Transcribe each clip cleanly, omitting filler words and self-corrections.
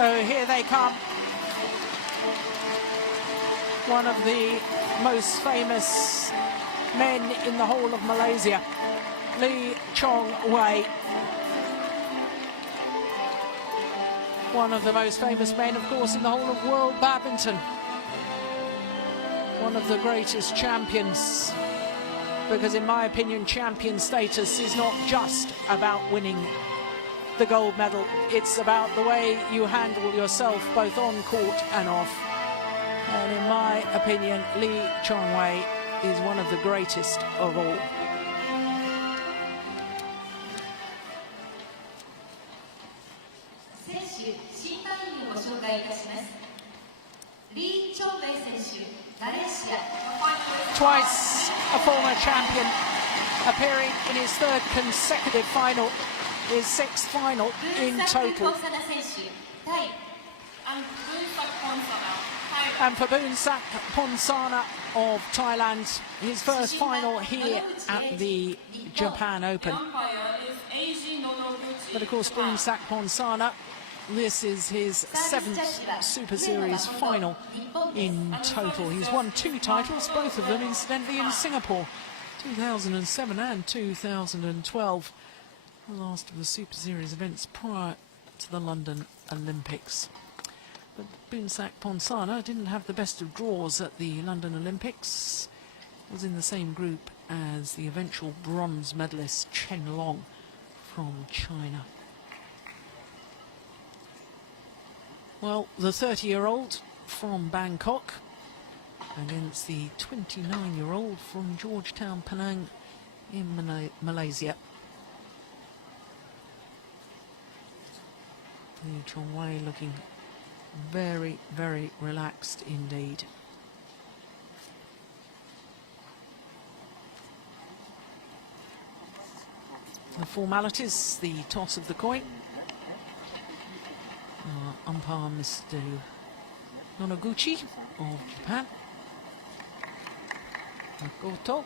So here they come. One of the most famous men in the whole of Malaysia, Chong Wei. One of the most famous men, of course, in the whole of world badminton. One of the greatest champions. Because in my opinion, champion status is not just about winning the gold medal. It's about the way you handle yourself, both on court and off. And in my opinion, Chong Wei is one of the greatest of all. Twice a former champion, appearing in his third consecutive final, his sixth final in total. And for Boonsak Ponsana of Thailand, his first final here at the Japan Open. But of course, Boonsak Ponsana, this is his seventh Super Series final in total. He's won 2 titles, both of them incidentally in Singapore, 2007 and 2012, the last of the Super Series events prior to the London Olympics. But Boonsak Ponsana didn't have the best of draws at the London Olympics. Was in the same group as the eventual bronze medalist Chen Long from China. Well, the 30-year-old from Bangkok against the 29-year-old from Georgetown, Penang in Malaysia. Chong Wei looking very, very relaxed indeed. The formalities, the toss of the coin. Umpire Mr. Nonoguchi of Japan. Makoto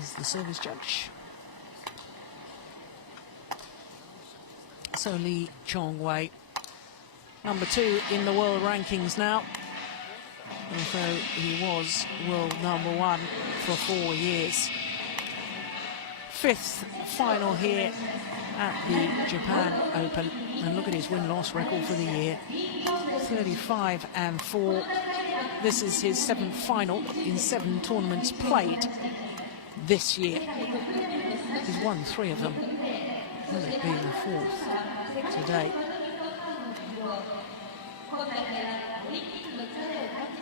is the service judge. So Chong Wei, number 2 in the world rankings now, although he was world number 1 for 4 years. 5th final here at the Japan Open, and look at his win-loss record for the year, 35-4. This is his 7th final in 7 tournaments played this year. He's won 3 of them. Will it be the 4th today?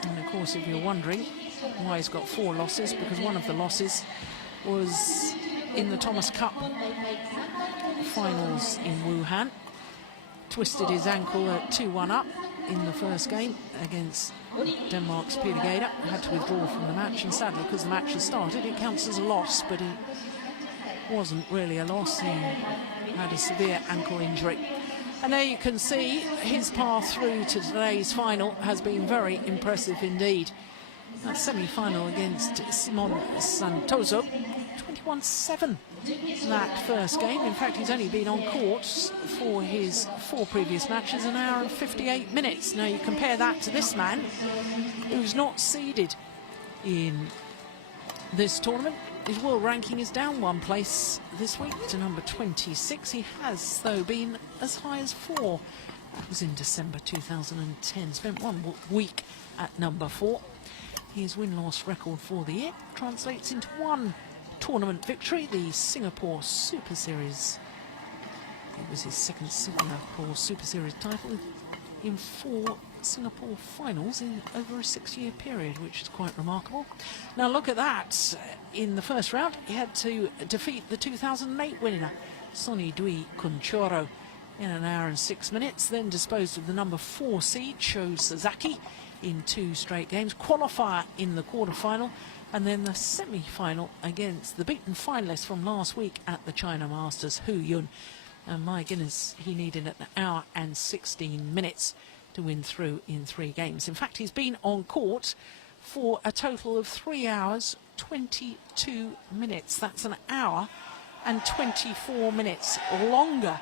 And of course, if you're wondering why he's got 4 losses, because one of the losses was in the Thomas Cup finals in Wuhan. Twisted his ankle at 2-1 up in the first game against Denmark's Peter Gader. Had to withdraw from the match, and sadly, because the match has started, it counts as a loss, but it wasn't really a loss. He had a severe ankle injury. And there you can see his path through to today's final has been very impressive indeed. That semi-final against Simon Santoso, 21-7 that first game. In fact, he's only been on court for his 4 previous matches, an hour and 58 minutes. Now you compare that to this man, who's not seeded in this tournament. His world ranking is down 1 place this week to number 26. He has, though, been as high as 4. That was in December 2010. Spent 1 week at number 4. His win-loss record for the year translates into 1 tournament victory, the Singapore Super Series. It was his 2nd Singapore Super Series title in 4 Singapore finals in over a 6-year period, which is quite remarkable. Now look at that. In the first round, he had to defeat the 2008 winner, Sonny Dwi Kunchoro, in an hour and 6 minutes, then disposed of the number 4 seed, Sho Sasaki, in 2 straight games, qualifier in the quarterfinal, and then the semi-final against the beaten finalist from last week at the China Masters, Hu Yun. And my goodness, he needed an hour and 16 minutes to win through in 3 games. In fact, he's been on court for a total of 3 hours, 22 minutes. That's an hour and 24 minutes longer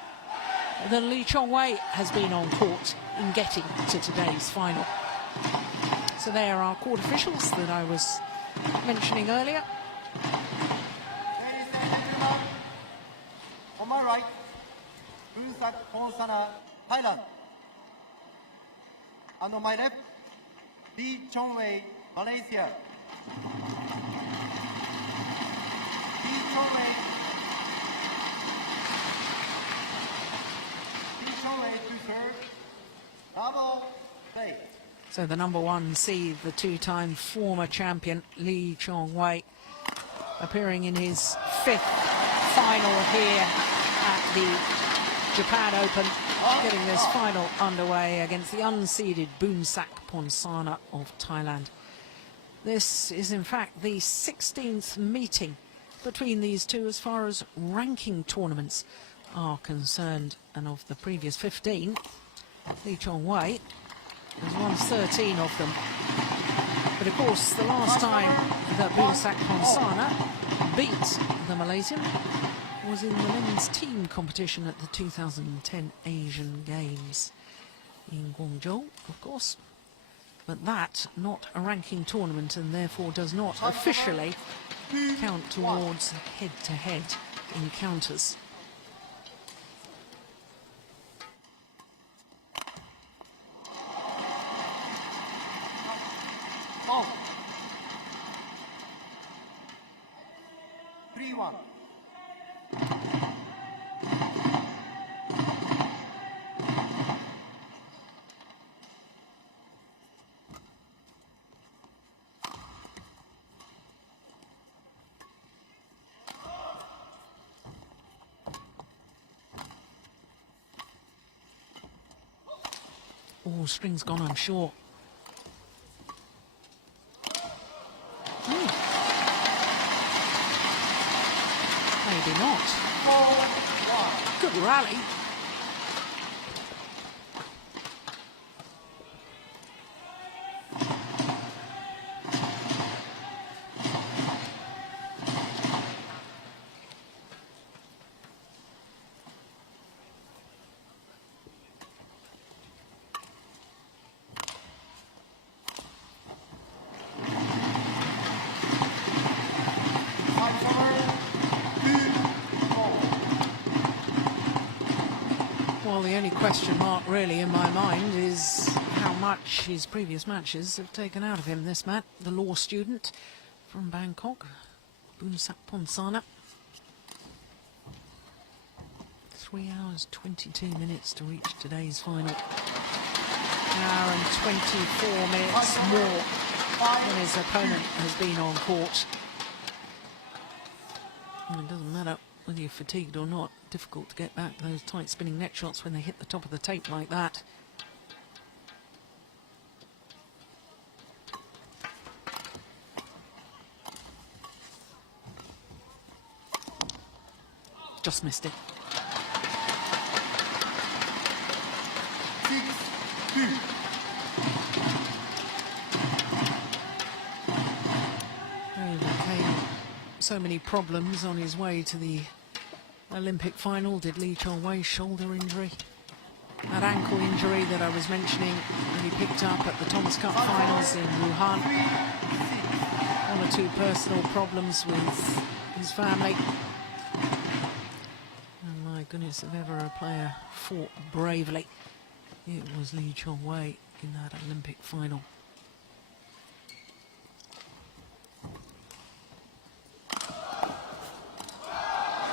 than Lee Chong Wei has been on court in getting to today's final. So there are court officials that I was mentioning earlier. Ladies and gentlemen, on my right, Boonsak Ponsana, Thailand. And on my left, Lee Chong Wei, Malaysia. Lee Chong Wei to serve, double play. So the number 1 seed, the 2-time former champion Lee Chong Wei, appearing in his 5th final here at the Japan Open, getting this final underway against the unseeded Boonsak Ponsana of Thailand. This is in fact the 16th meeting between these two as far as ranking tournaments are concerned, and of the previous 15, Lee Chong Wei has won 13 of them. But of course, the last time that Boonsak Ponsana beat the Malaysian was in the men's team competition at the 2010 Asian Games in Guangzhou, of course. But that, not a ranking tournament, and therefore does not officially count towards head-to-head encounters. Oh. 3-1. Oh, string's gone, I'm sure. Maybe not. Good rally. Well, the only question mark really in my mind is how much his previous matches have taken out of him. This Matt, the law student from Bangkok, Boonsak Ponsana. 3 hours, 22 minutes to reach today's final. Hour and 24 minutes more than his opponent has been on court. And it doesn't matter whether you're fatigued or not, difficult to get back those tight spinning net shots when they hit the top of the tape like that. Just missed it. 6-2. Overcame so many problems on his way to the Olympic final, did Lee Chong Wei. Shoulder injury, that ankle injury that I was mentioning that he picked up at the Thomas Cup finals in Wuhan. 1 or 2 personal problems with his family. And my goodness, if ever a player fought bravely, it was Lee Chong Wei in that Olympic final.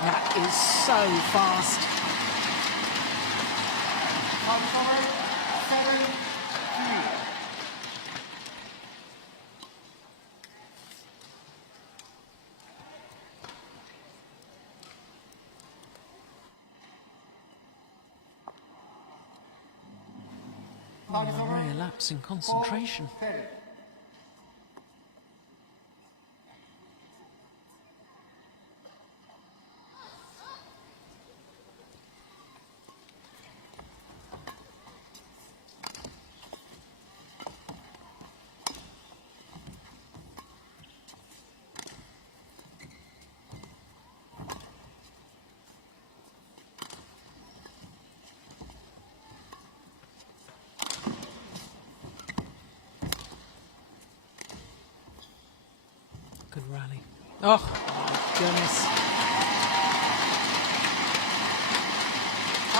That is so fast. Oh, a rare lapse in concentration. Good rally. Oh, my goodness.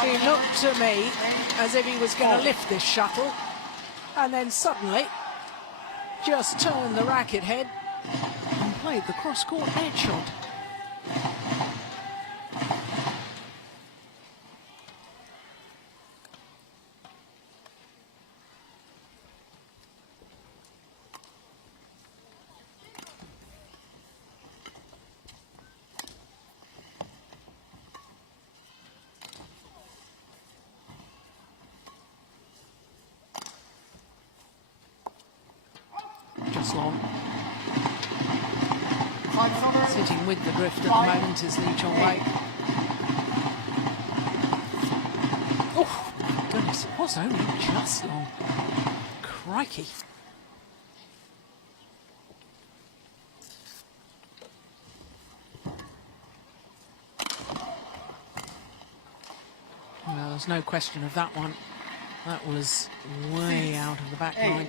He looked to me as if he was going to lift this shuttle, and then suddenly just turned the racket head and played the cross-court net shot. Just long. Sitting with the drift at the moment is Chong Wei. Oh, my goodness, it was only just long. Crikey. Well, there's no question of that one. That was way out of the back line.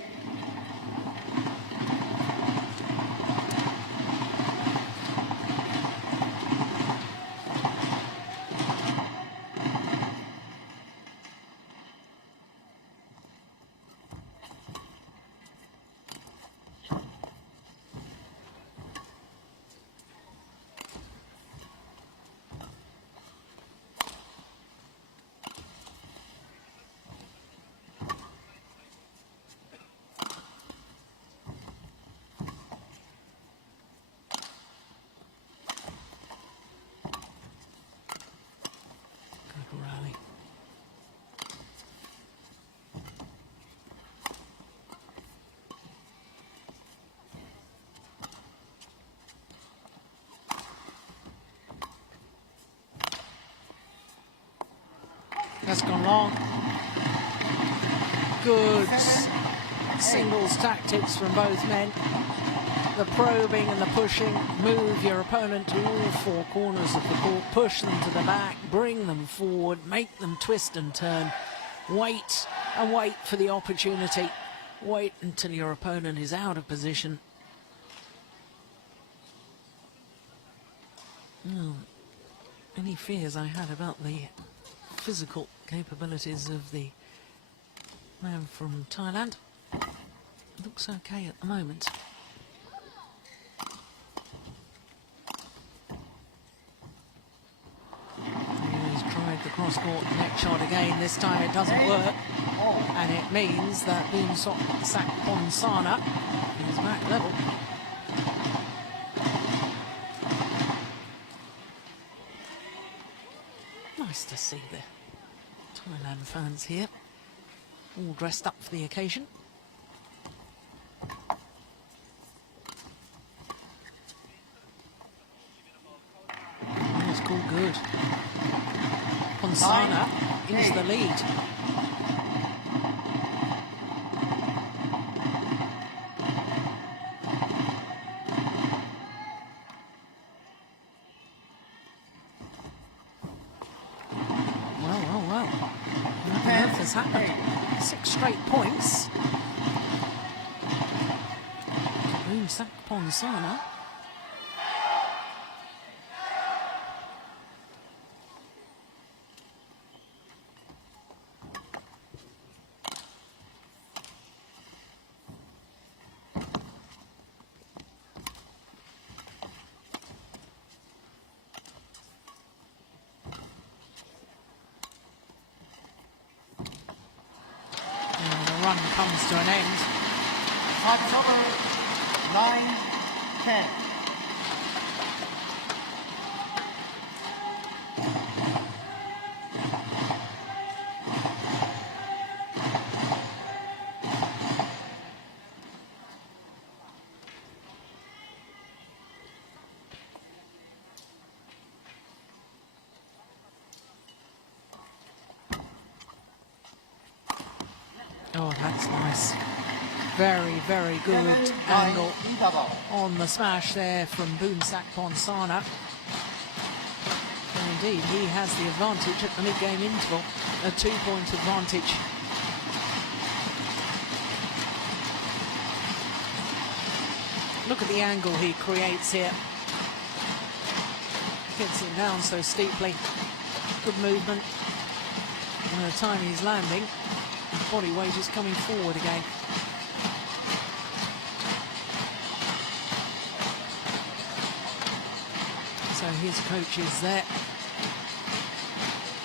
Rally. That's gone long. Good singles tactics from both men. The probing and the pushing, move your opponent to all four corners of the court, push them to the back, bring them forward, make them twist and turn, wait and wait for the opportunity, wait until your opponent is out of position. Any fears I had about the physical capabilities of the man from Thailand? Looks okay at the moment. The cross-court neck shot again. This time it doesn't work, and it means that Boonsak Ponsana is back level. Nice to see the Thailand fans here, all dressed up for the occasion. It's called good. Ponsana into the lead. Well. What on earth has happened? 6 straight points. Boonsak Ponsana. Run comes to an end. October 9-10. Oh, that's nice. Very, very good angle on the smash there from Boonsak Ponsana. And indeed, he has the advantage at the mid-game interval, a 2-point advantage. Look at the angle he creates here. Gets it down so steeply. Good movement. And by the time he's landing, his body weight is coming forward again. So his coach is there.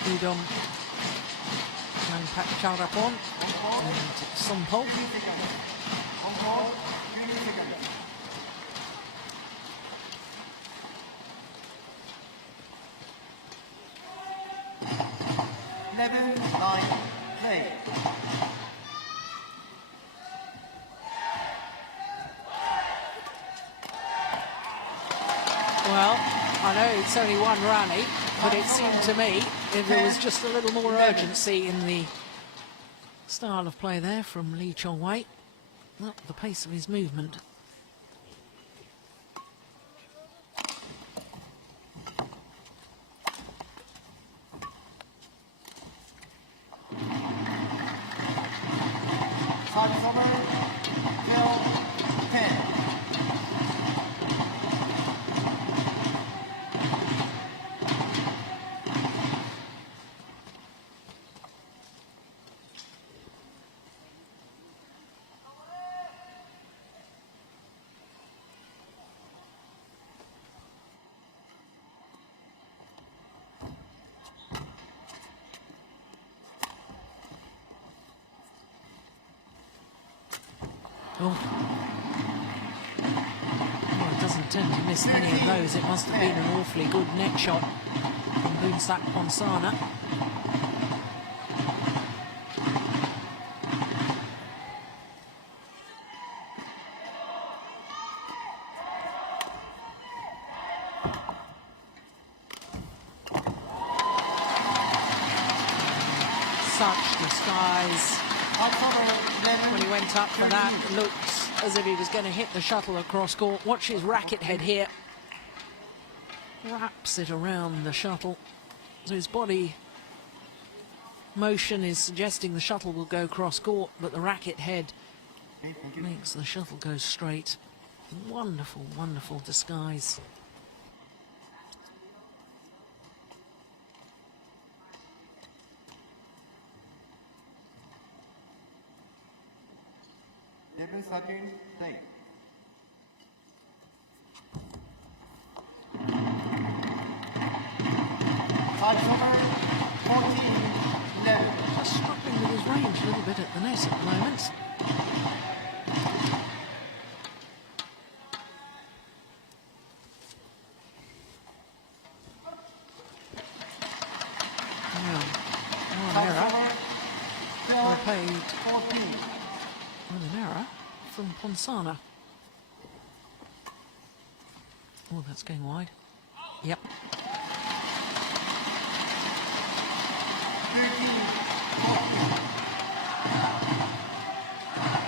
Udom Charapon and Sompol. Well, I know it's only one rally, but it seemed to me if there was just a little more urgency in the style of play there from Lee Chong Wei. Well, the pace of his movement. Oh, it doesn't tend to miss many of those. It must have been an awfully good neck shot from Boonsak Ponsana. Such disguise. When he went up for that, it looks as if he was going to hit the shuttle across court. Watch his racket head here. Wraps it around the shuttle. So his body motion is suggesting the shuttle will go cross court, but the racket head makes the shuttle go straight. Wonderful, wonderful disguise. Second, play. Just struggling with his range a little bit at the net at the moment. Now, error. We're paid with an error from Ponsana. Oh, that's going wide. Yep.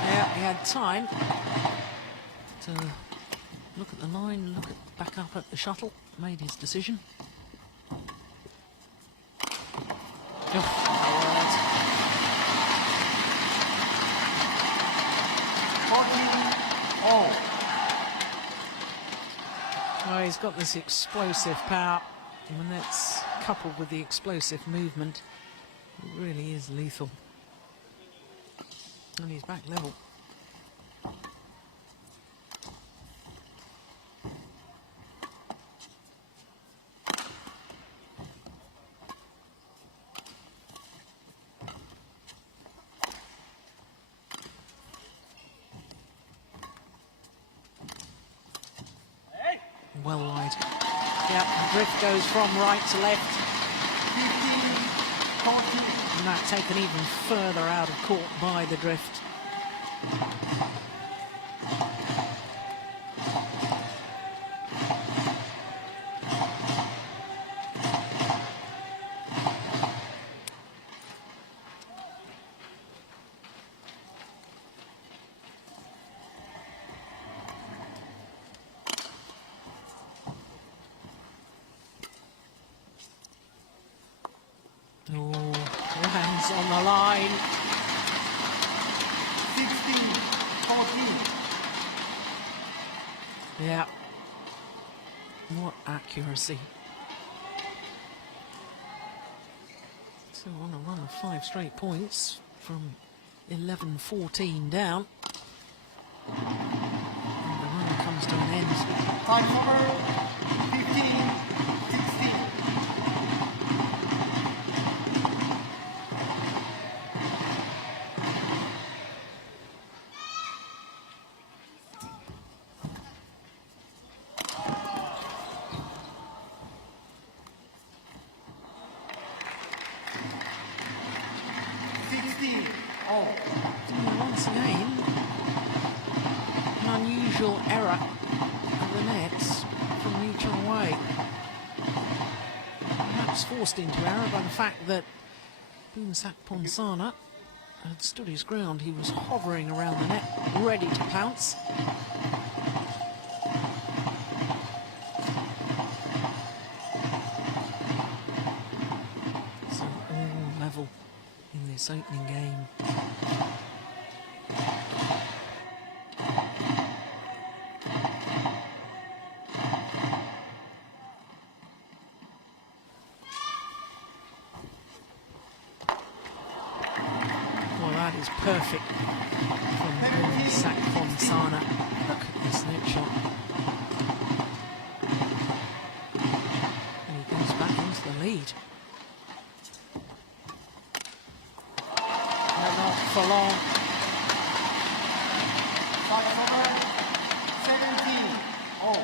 Yeah, he had time to look at the line, look at back up at the shuttle, made his decision. Well, he's got this explosive power, and when that's coupled with the explosive movement, it really is lethal. And he's back level. Well wide. Yeah, the drift goes from right to left. And that taken even further out of court by the drift. Oh, hands on the line. 16, 14. Yeah. What accuracy. So on a run of 5 straight points from 11-14 down. And the run comes to an end. Time over 15, 16. 16. Oh. Once again, an unusual error of the nets from Yu Chong Wei. Perhaps forced into error by the fact that Boonsak Ponsana had stood his ground. He was hovering around the net, ready to pounce. So all level in this opening game. Well, that is perfect from Boonsak Ponsana. Look at this net shot. And he goes back into the lead. No, not for long. Time over 17. Oh.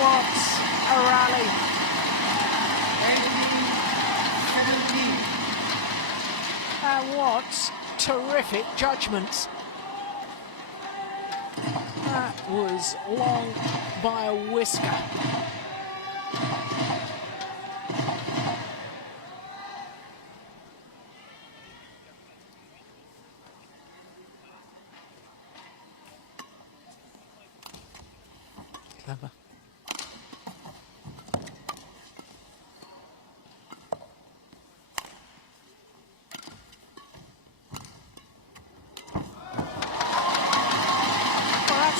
What a rally. 18, 17. And what terrific judgment. That was long by a whisker. Clever.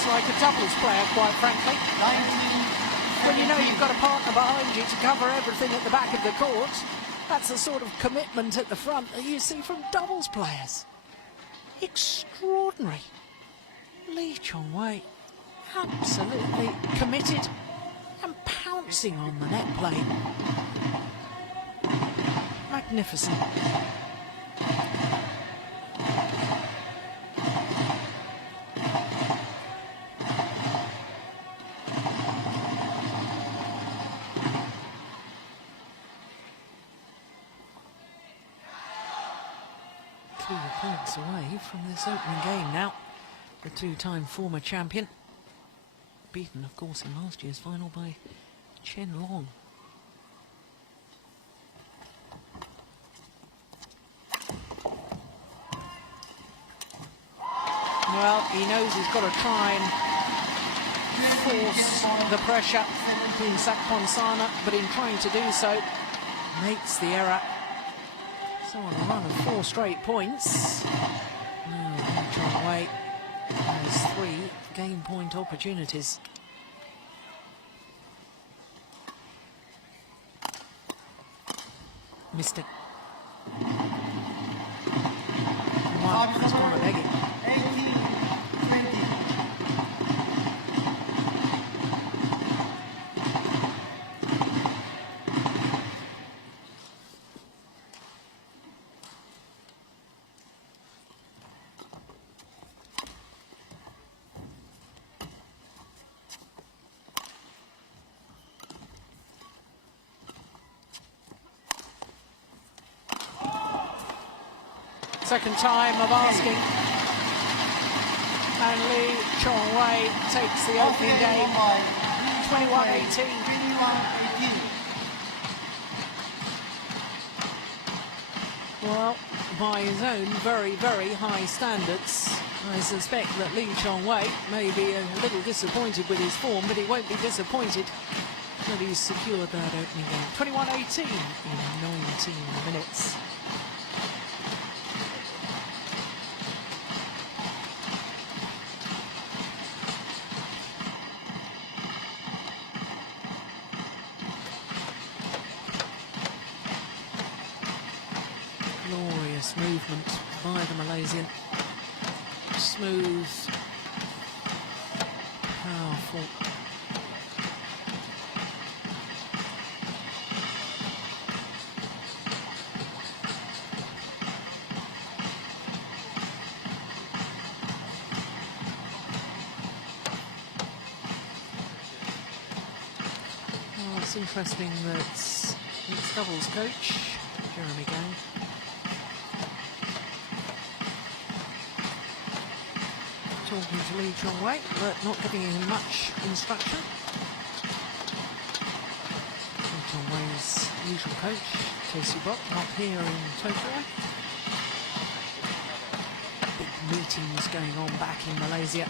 Like a doubles player, quite frankly. 19. When you know you've got a partner behind you to cover everything at the back of the court, that's the sort of commitment at the front that you see from doubles players. Extraordinary. Lee Chong Wei, absolutely committed and pouncing on the net play. Magnificent. Points away from this opening game now. The two-time former champion, beaten of course in last year's final by Chen Long. Well, he knows he's got to try and force the pressure on Boonsak Ponsana, but in trying to do so, makes the error. So on a run of 4 straight points, now Chong Wei has 3 game point opportunities. Missed it. One has gone to beg it. 18, 20. Second time of asking. And Lee Chong Wei takes the opening game, 21-18. 21-18. Well, by his own very, very high standards, I suspect that Lee Chong Wei may be a little disappointed with his form, but he won't be disappointed that he's secured that opening game. 21-18 in 19 minutes. Glorious movement by the Malaysian. Smooth, powerful. Oh, it's interesting that mixed doubles coach Jeremy Gang talking to Lee Chong Wei, but not giving him much instruction. Lee Chong Wei's usual coach, Casey Brock, not here in Tokyo. Big meetings going on back in Malaysia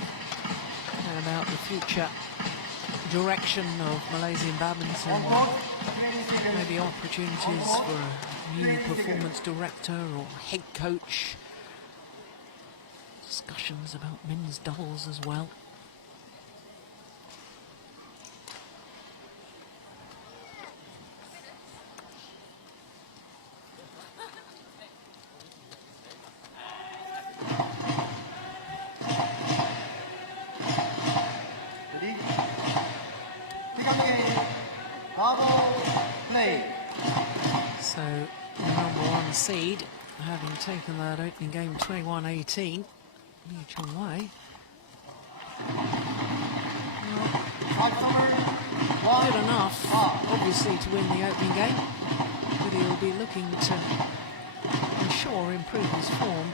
about the future direction of Malaysian badminton. Maybe opportunities for a new performance director or head coach. Discussions about men's doubles as well. So the number one seed, having taken that opening game 21-18, Lee Chong Wei. Well, good enough, obviously, to win the opening game, but he'll be looking to, I'm sure, improve his form.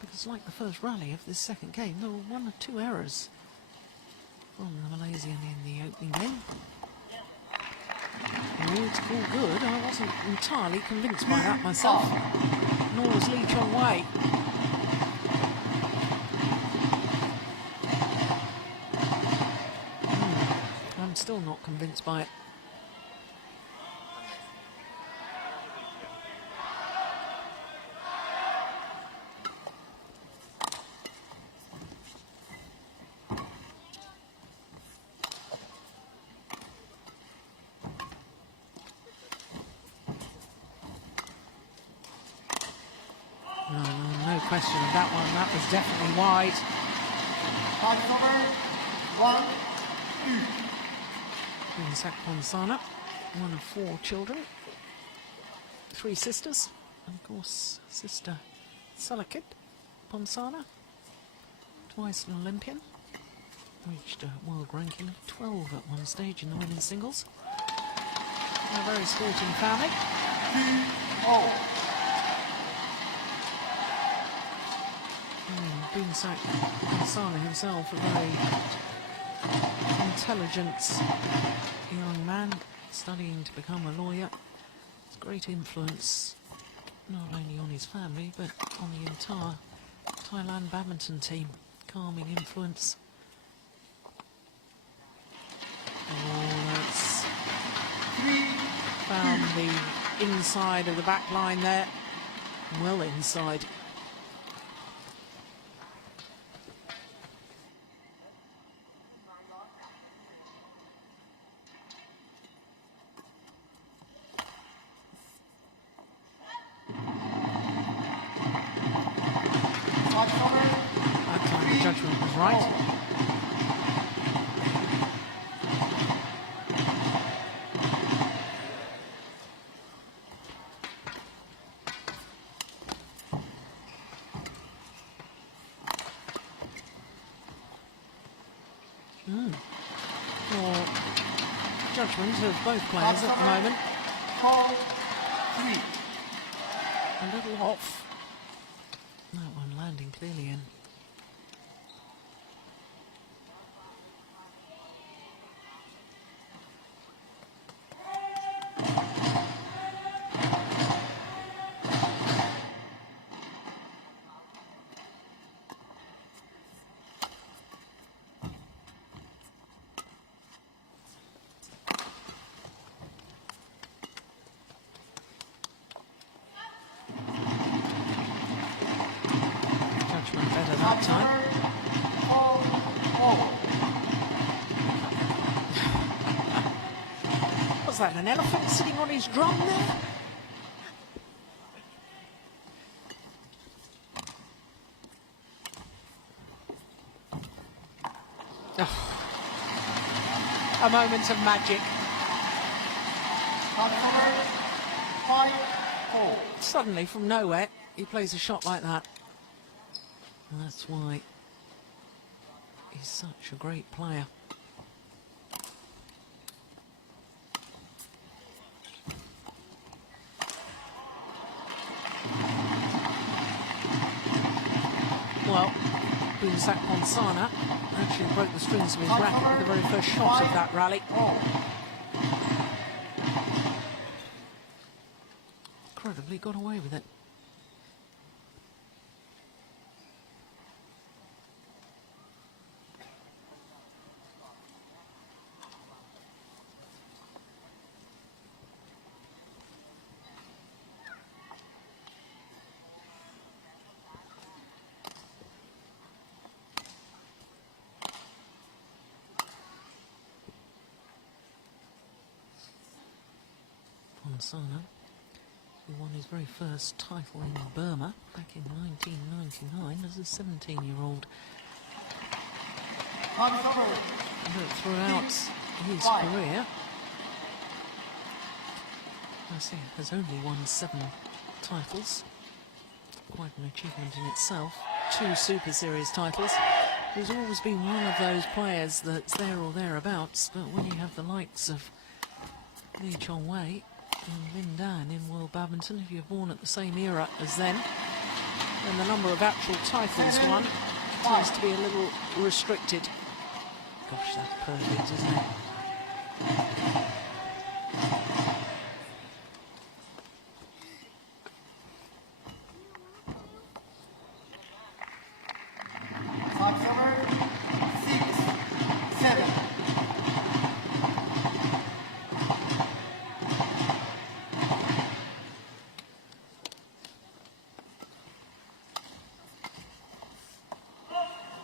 Because like the first rally of this second game, there were 1 or 2 errors from the Malaysian in the opening game. Oh, it's all good. I wasn't entirely convinced by that myself. Nor was Lee Chong Wei. I'm still not convinced by it. No question of that one. That was definitely wide. Boonsak Ponsana, one of 4 children, 3 sisters, and of course sister Salakit Ponsana, twice an Olympian, reached a world ranking of 12 at one stage in the women's singles. A very sporting family. Boonsak Ponsana himself, a very intelligent young man, studying to become a lawyer. It's great influence, not only on his family, but on the entire Thailand badminton team. Calming influence. Oh, that's found the inside of the back line there. Well inside. That time the judgment was right. Well, judgment of both players at the moment. a little off. That one landing clearly in. Better that time. Was that an elephant sitting on his drum there? Oh. A moment of magic. Suddenly, from nowhere, he plays a shot like that. And that's why he's such a great player. Well, Boonsak Ponsana actually broke the strings of his racket with the very first shot of that rally. Incredibly got away with it. Ponsana, who won his very first title in Burma back in 1999 as a 17-year-old. But throughout his career, he has only won 7 titles. Quite an achievement in itself. 2 Super Series titles. He's always been one of those players that's there or thereabouts, but when you have the likes of Chong Wei and Lin Dan in World Badminton, if you're born at the same era as them, then the number of actual titles won tends to be a little restricted. Gosh, that's perfect, isn't it?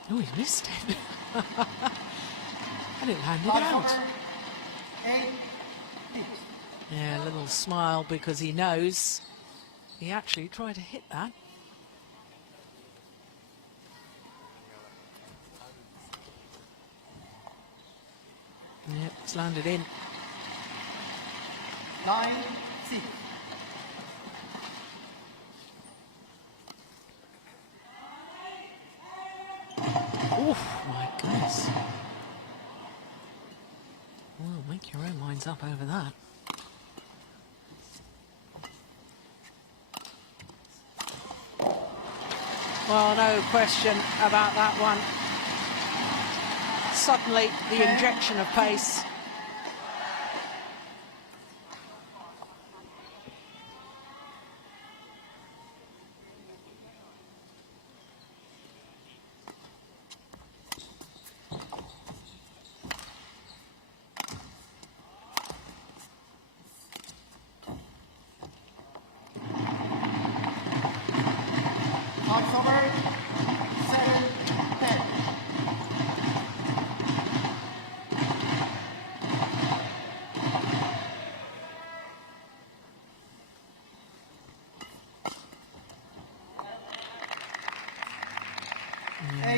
Oh, he missed it. And it landed out. Yeah, a little smile because he knows he actually tried to hit that. Yep, it's landed in. 9-6. Oh, my goodness. Well, make your own minds up over that. Well, no question about that one. Suddenly, the injection of pace.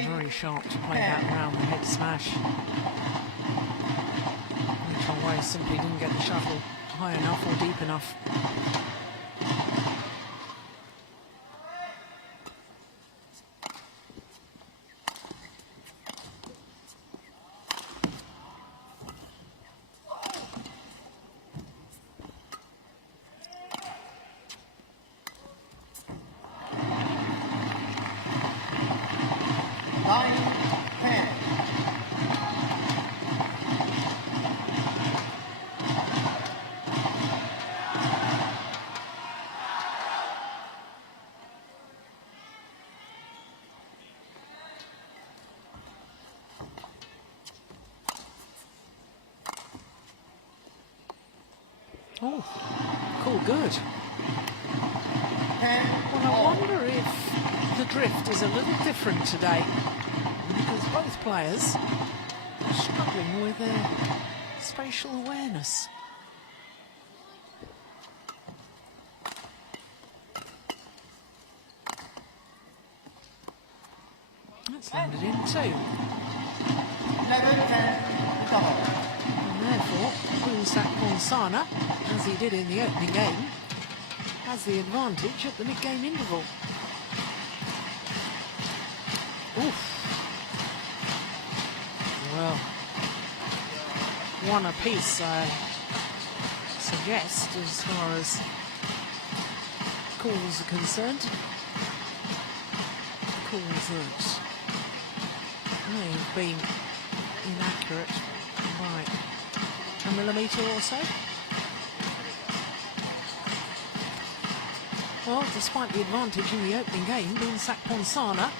Very sharp to play that round the head smash. Chong Wei simply didn't get the shuttle high enough or deep enough. Oh, cool, good. Well, I wonder if the drift is a little different today, because both players are struggling with their spatial awareness. That's landed in too. And therefore, Boonsak Ponsana, as he did in the opening game, has the advantage at the mid-game interval. Oof. Well, one apiece, I suggest, as far as calls are concerned. Calls that may have been inaccurate by a millimetre or so. Well, despite the advantage in the opening game, Boonsak Ponsana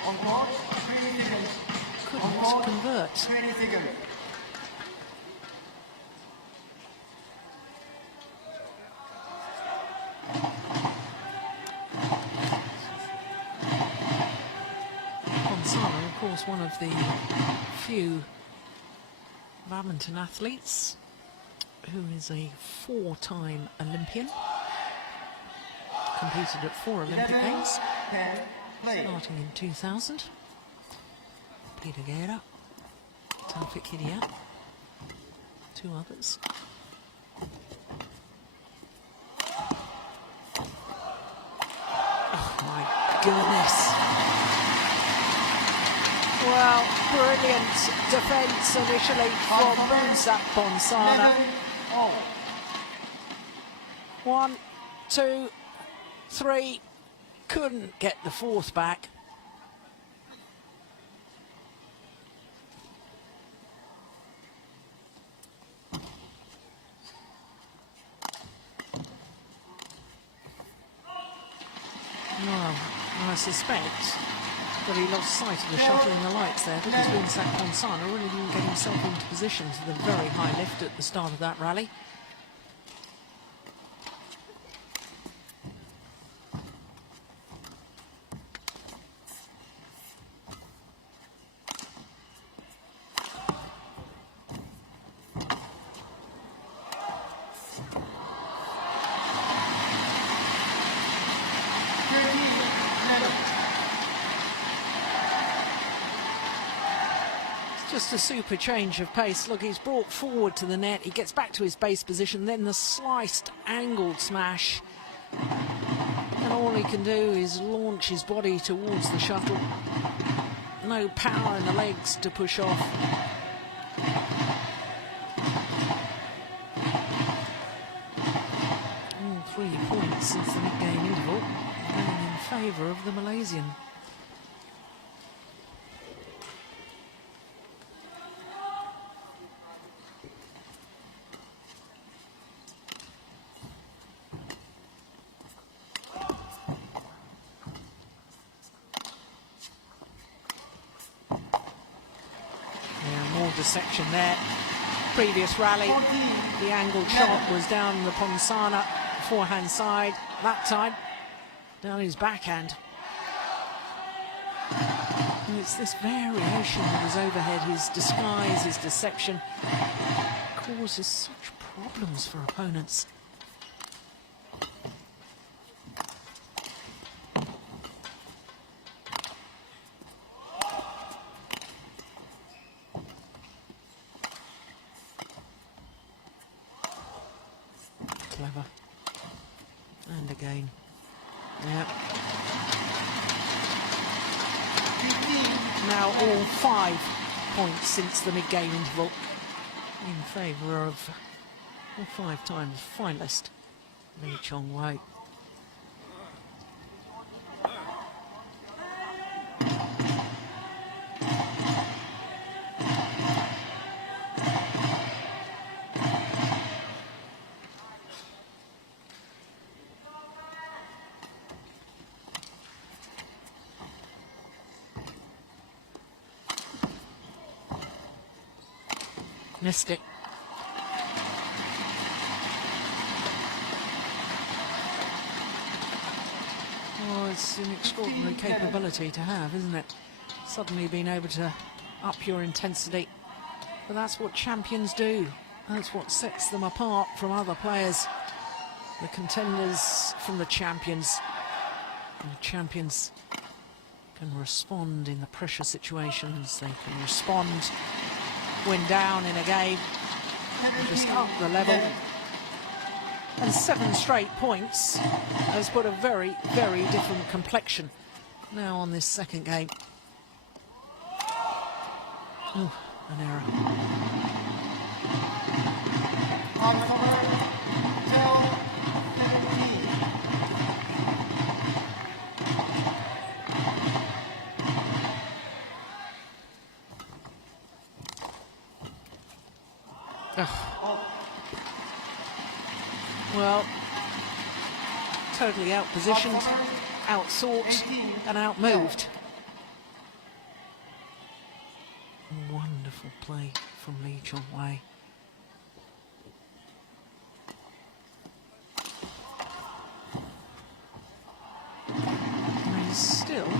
couldn't convert. Ponsana, of course, one of the few badminton athletes who is a 4-time Olympian. Competed at 4 Olympic Games, starting in 2000. Peter Guerra, Taufik Hidayat, 2 others. Oh my goodness. Well, brilliant defence initially from Boonsak Ponsana. 1, 2, 3, couldn't get the 4th back. Well, I suspect that he lost sight of the shuttle in the lights there, because Boonsak Ponsana really didn't get himself into position to the very high lift at the start of that rally. Just a super change of pace. Look, he's brought forward to the net. He gets back to his base position, then the sliced, angled smash. And all he can do is launch his body towards the shuttle. No power in the legs to push off. All 3 points since the mid-game interval, going in favour of the Malaysian. Section there. Previous rally, the angled shot was down the Ponsana forehand side. That time, down his backhand. And it's this variation with his overhead, his disguise, his deception, causes such problems for opponents. Clever. And again. Yeah. Now all 5 points since the mid-game interval in favour of the 5 times finalist Chong Wei. Missed it. Oh, it's an extraordinary capability to have, isn't it? Suddenly being able to up your intensity. But that's what champions do. That's what sets them apart from other players. The contenders from the champions. And the champions can respond in the pressure situations. They can respond when down in a game. Just up the level. And 7 straight points has put a very, very different complexion now on this second game. Oh, an error. Well, totally outpositioned, outsought and outmoved. Wonderful play from Chong Wei. He's still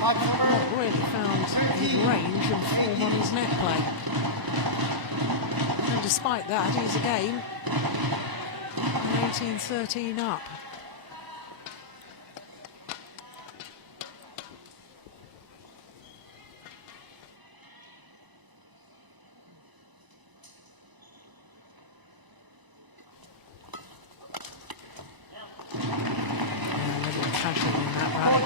not really found his range and form on his net play. And despite that, he's again 18-13 up. Casual in that rally.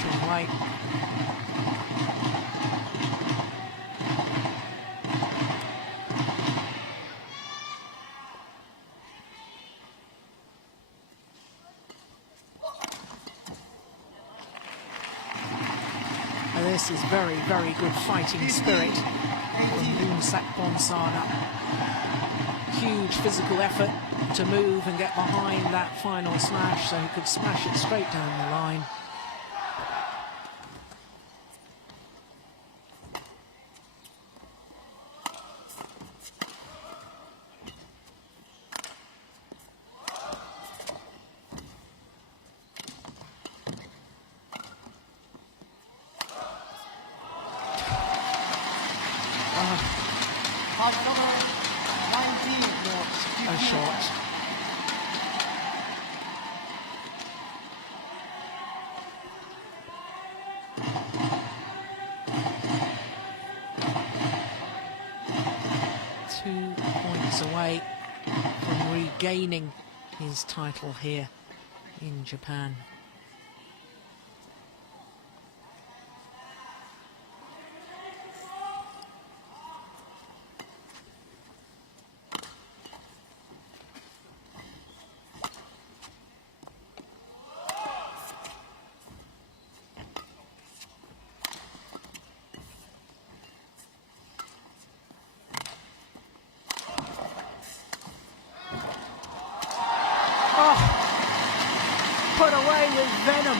Chong Wei. This is very, very good fighting spirit from Boonsak Ponsana. Huge physical effort to move and get behind that final smash so he could smash it straight down the line. What a shot. Two points away from regaining his title here in Japan. Put away with venom.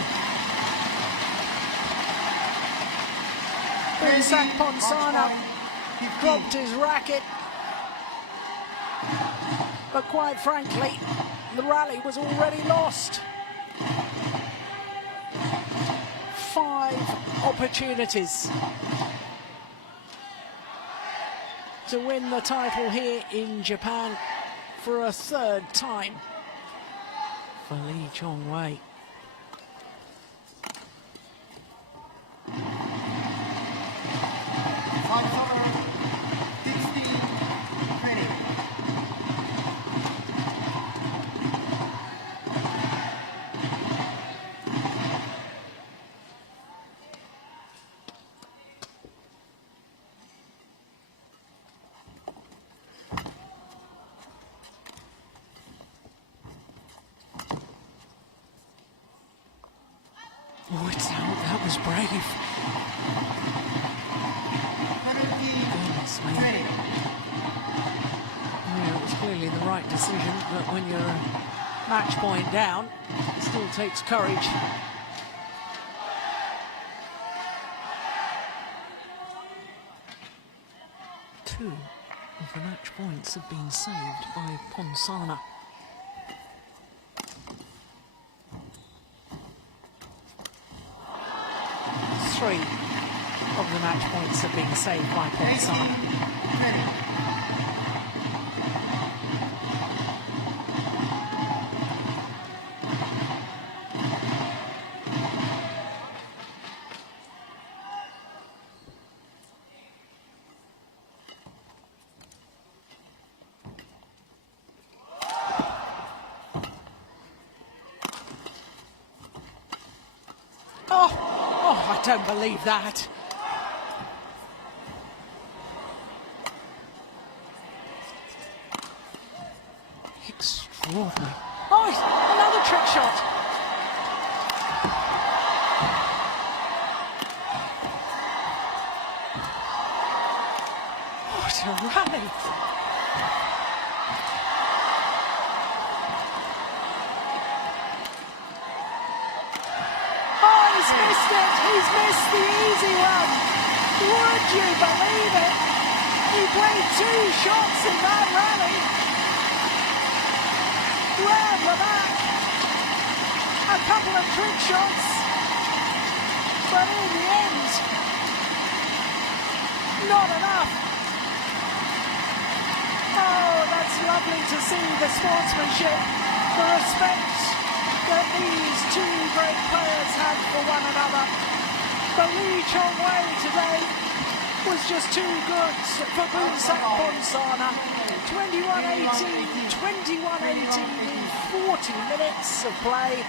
Boonsak Ponsana dropped his racket. But quite frankly, the rally was already lost. 5 opportunities to win the title here in Japan for a 3rd time for Chong Wei. Oh, that was brave. Goodness me. Yeah, it was clearly the right decision, but when you're a match point down, it still takes courage. Two of the match points have been saved by Ponsana. match points have been saved by Ponsana. Oh, I don't believe that. Extraordinary. Oh, another trick shot. What a rally. Oh, he's missed it. He's missed the easy one. Would you believe it? He played 2 shots in that rally. Round the back, a couple of trick shots, but in the end, not enough. Oh, that's lovely to see the sportsmanship, the respect that these 2 great players have for one another. But Chong Wei today was just too good for Boonsak Ponsana. 21-18, 21-18 in 40 minutes of play,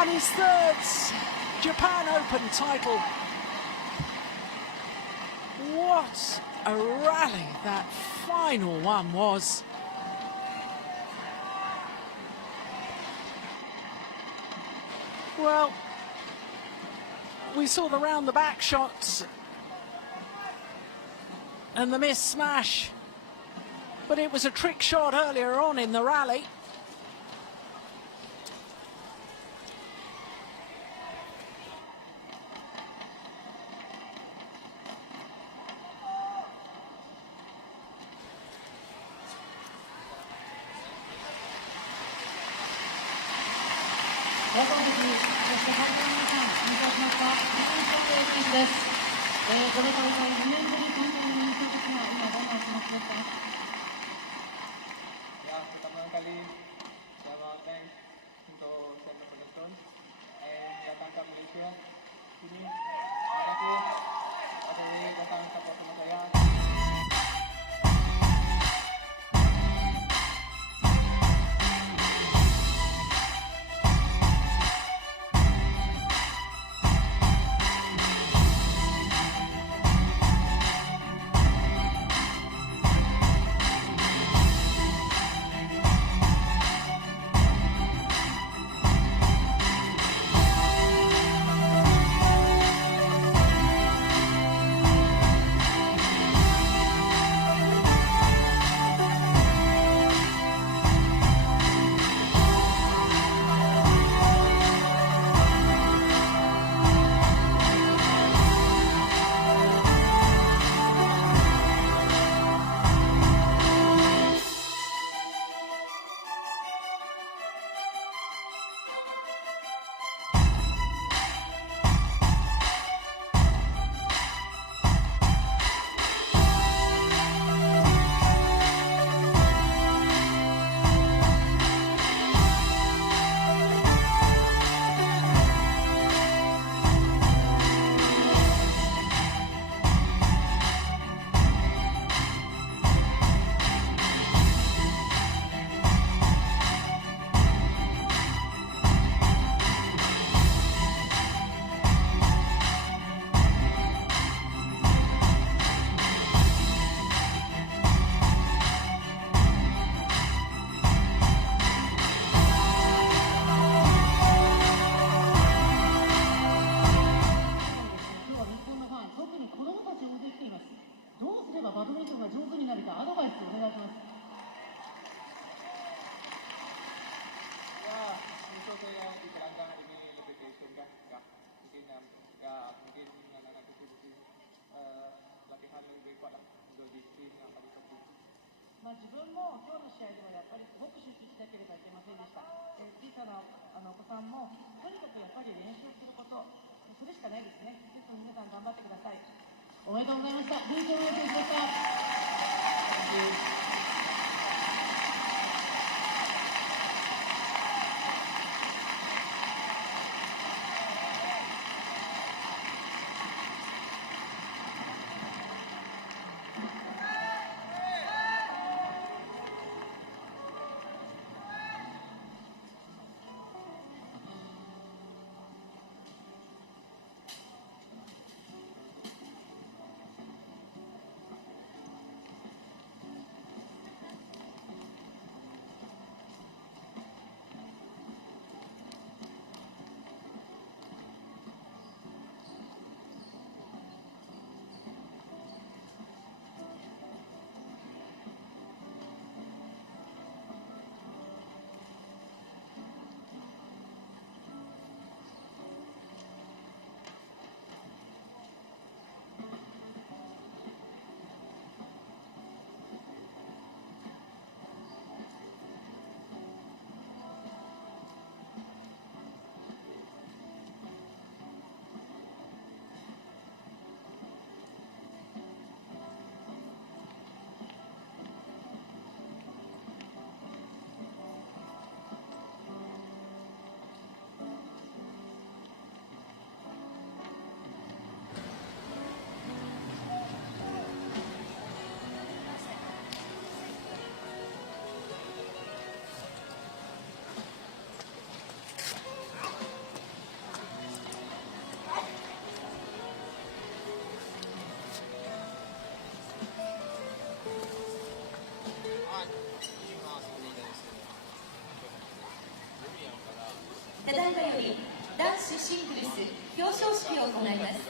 and his 3rd Japan Open title. What a rally that final one was. Well, we saw the round the back shots and the missed smash, but it was a trick shot earlier on in the rally. Ya, pertama kali saya bawa thanks untuk saya penonton datang ke Malaysia sini. Terima kasih datang support sama saya. それしかないですね。ぜひ皆さん頑張ってください。おめでとうございました。リーチョンウェイ選手でした。ただいまより男子シングルス表彰式を行います。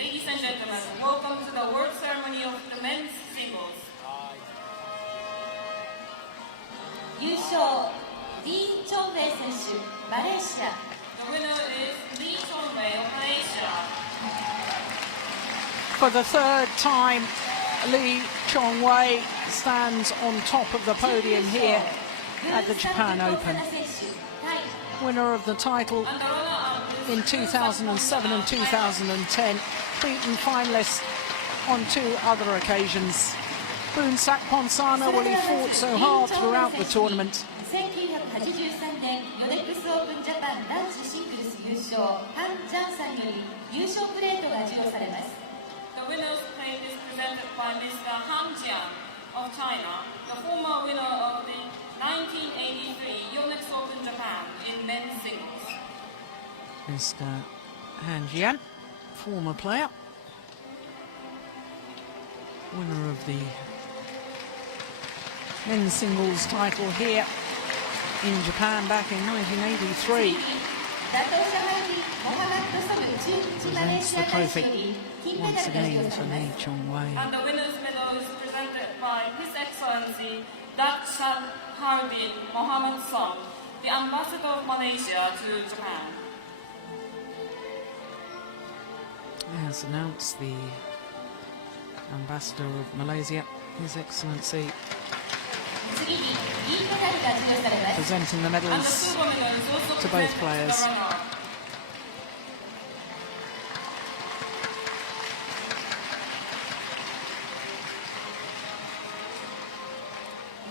Ladies and gentlemen, welcome to the award ceremony of the men's singles. 優勝、リー・チョンウェイ選手、マレーシア。 The winner is Lee Chong Wei of Malaysia. For the third time, Lee Chong Wei stands on top of the podium here at the Japan Open. Winner of the title And the runner-up is in 2007 and 2010, beaten finalist on 2 other occasions. Boonsak Ponsana, well, he fought so hard throughout the tournament. 1983年ヨネックスオープンジャパン男子シングルス優勝、ハン・ジャンさんより優勝プレートが授与されます。 the winner's plate is presented by Mr. Han Jian of China, the former winner of the 1983 Yonex Open Japan in men's singles. Mr. Han Jian, former player, winner of the men's singles title here in Japan back in 1983. Presents the trophy once again to Lee Chong Wei. And the winner's medal is presented by His Excellency Dr. Harbin Mohammed Song, the Ambassador of Malaysia to Japan. As announced, the Ambassador of Malaysia, His Excellency, presenting the And the medals silver medal is also to both presented players. to the runner-up.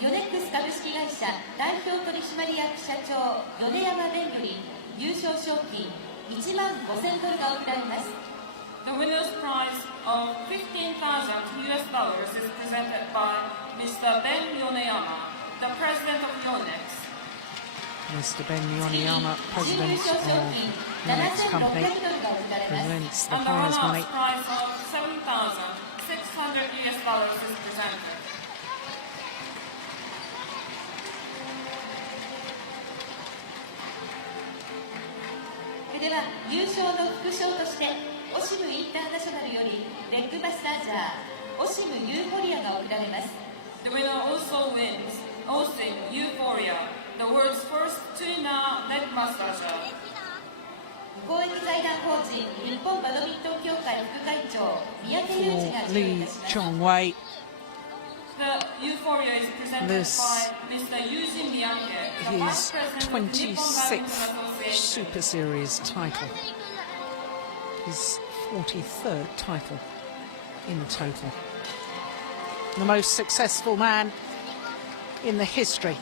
ヨネックス株式会社代表取締役社長米山弁より優勝賞金1万5000ドルが贈られます。 The winner's prize of $15,000 is presented by Mr. Ben Yoneyama, the president of Yonex. Mr. Ben Yoneyama, president of Yonex Company, presents the And the prize money. runner-up's prize of $7,600 is presented. では優勝の副賞としてオシムインターナショナルよりレッグマスタージャーオシムユーフォリアが贈られます。 The winner also wins Osim Euphoria, the world's first tuna leg massager. 公益財団法人日本バドミントン協会副会長三宅裕二が For 授与い Lee たします。 Chong Wei, The Euphoria is presented This by Mr. Eugene Bianchi, the his vice president of Nippon Badminton 26th Association. Super Series title. his 43rd title in total. The most successful man in the history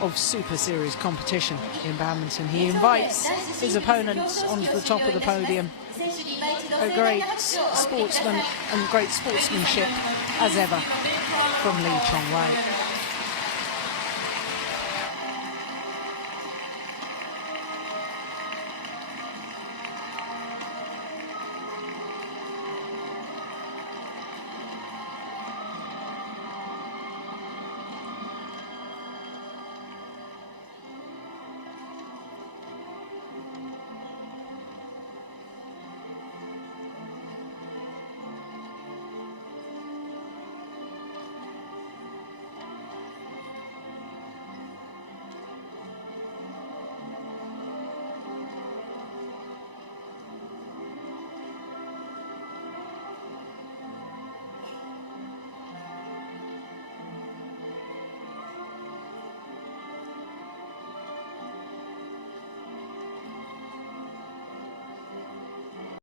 of Super Series competition in badminton. He invites his opponents onto the top of the podium. A great sportsman and great sportsmanship as ever from Chong Wei.